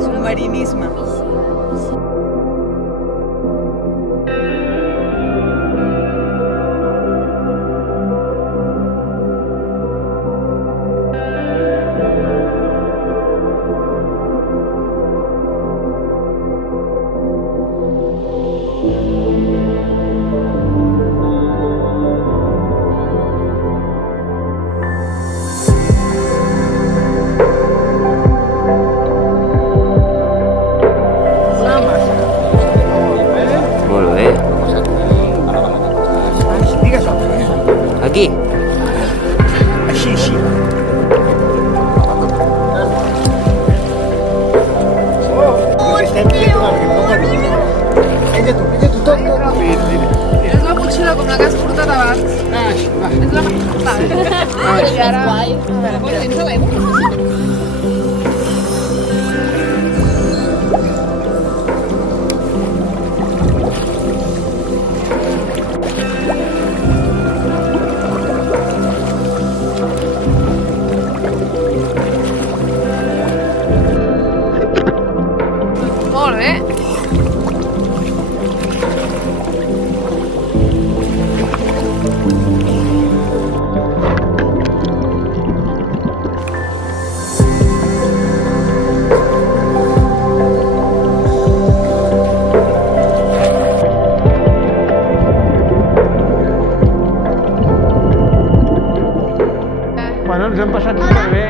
Submarinisme. Molt bé. Digues on. Aquí. Així, així. Estem fent una riuada. Penja tu, tot. És la motxilla com la que has portat abans. Així, va. És la mateixa. I ara... A veure, tens l'aigua? Molt bé. Bueno, ens hem passat superbé,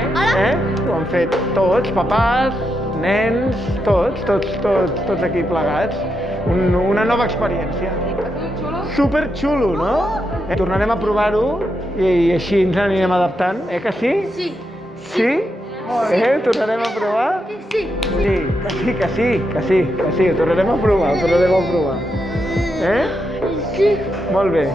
Ho han fet tots, papàs, nens, tots aquí plegats. Una nova experiència. Super xulo, no? Tornarem a provar-ho i així ens anirem adaptant, que sí? Sí. Sí? Tornarem a provar? Sí. Sí, que sí, ho tornarem a provar, Eh? Sí. Molt bé.